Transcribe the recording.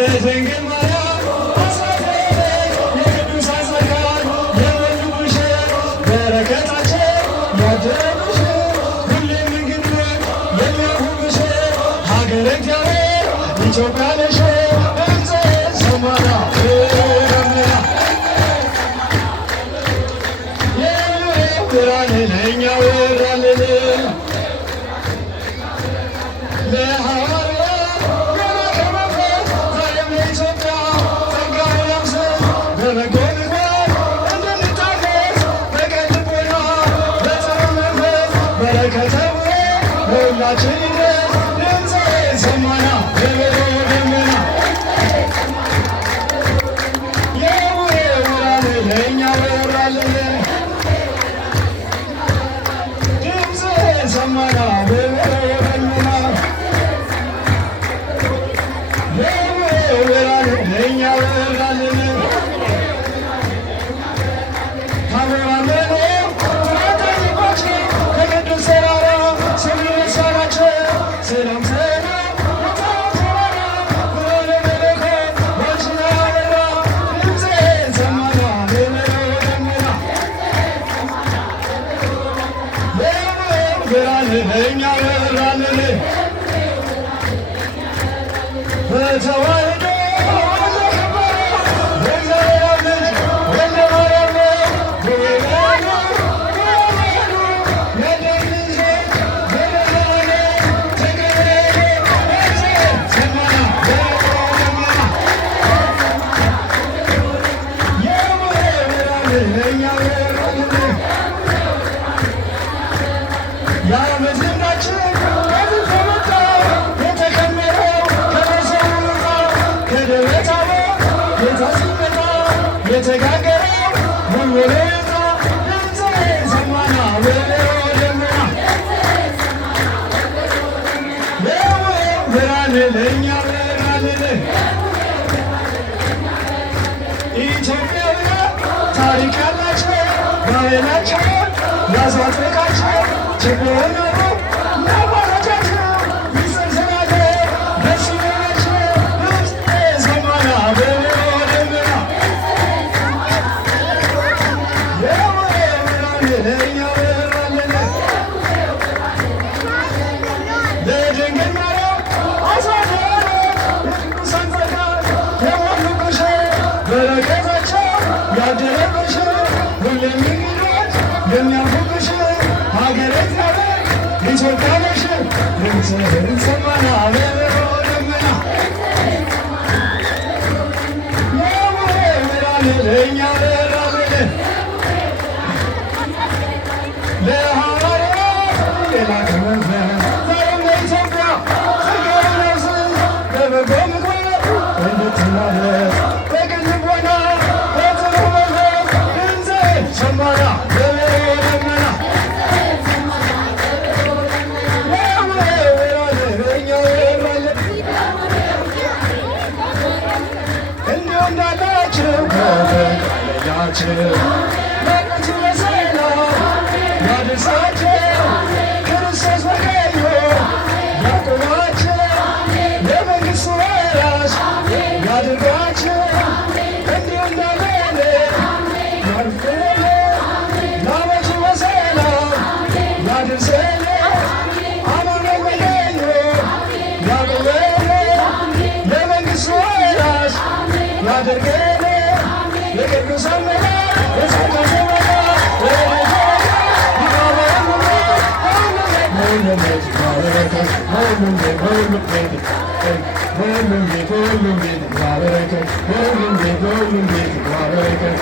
ለድንግል ማርያም አስራት የቅዱሳን ጸጋን የወሉብሽ በረከታቸው ያደረብሽ ሁሌም እንግድነት የሚያውቁብሽ ሀገረ እግዚአብሔር ኢትዮጵያ ነሽ ድምፄ ሰማና ብርሃን ለእኛ ወራልን ለሐዋርያት ገና ከመንፈስ ዛሬም ለኢትዮጵያ ጸጋውን ያብስር በበጎ ምግባር እንድንታገስ በቅን ልቦና በጽኑ መንፈስ በረከተ ለሁላችን ይድረስ ድምፄ ሰማና በበሮ ደመና የቡሬ ብርሃን ለእኛ ወራልን ሰማና በበሮ ደመና ብርሃን ለእኛ ወራልን ታበራለህ ታጠይቋቸው ከቅዱስ ተራራ ስም ይነሳናቸው ሰላም ሰላም ተራራ ብርሃነ መለኮት ባንቺ አበራ ድምፄ ሰማና በበሮ ደመና ብርሃን ለእኛ ወራልን በተዋሕዶ በእግዚአብሔር ልጅ ወልደ ማርያም በወላዱ የደም ልጆች በደላለ ተገረደ ሰማና በበሮ ደመና ብርሃን ለእኛ ወራልን የዓመት ልምዳችን ከዚህ ከመጣ የተከመረው ከመሶቡ ዕጣ ከደብረ ታቦር ጌታ ሲመጣ የተጋገረው በርበሬ ዕጣ ድምፄ ሰማና በበሮ ደመና ብርሃን ለእኛ ወራልን ኢትዮጵያውያን ታሪክ ያላቸው ባህላቸው ያሳጥቃቸው ችግሩን ያባረቻቸው ይሰንሰናቸው ደስ ይበላቸው ድምፄ ሰማና በበሮ ደመና ብርሃን ለእኛ ወራልን ለድንግል ማርያም አስራት የቅዱሳን ጸጋን የሞሉብሽ በረከታቸው ያደረብሽ ሁሌም እንግዶች የሚያልፉብሽ ሀገረ እግዚአብሔር ኢትዮጵያ ነሽ ድምፅህን ሰማና በበሮ ደመና ብርሃን ለእኛ ወራልን ለሐዋርያት የላከ መንፈስ ዛሬም ለኢትዮጵያ ጸጋውን ያብስር በበጎ ምግባር እንድትመለስ በቅን ልቦና በጽኑ መንፈስ ድምፄ ሰማና በበሮ ደመና እንዲሁ እንዳላችሁ ከተለያችሁ በቅቱ በሰላም ያድርሳችሁ ክርስቶስ በቀኙ ያቁማችሁ የመንግሥቱ ወራሽ ያድርጋችሁ እንዲሁ እንዳለን ያርፍልን ለዓመቱ በሰላም ያድርሰን አማኑኤል በቀኙ ያቁመን የመንግሥቱ ወራሽ ያድርገን የቅዱሳን መላእክት የጸጋ ዘመና በረከት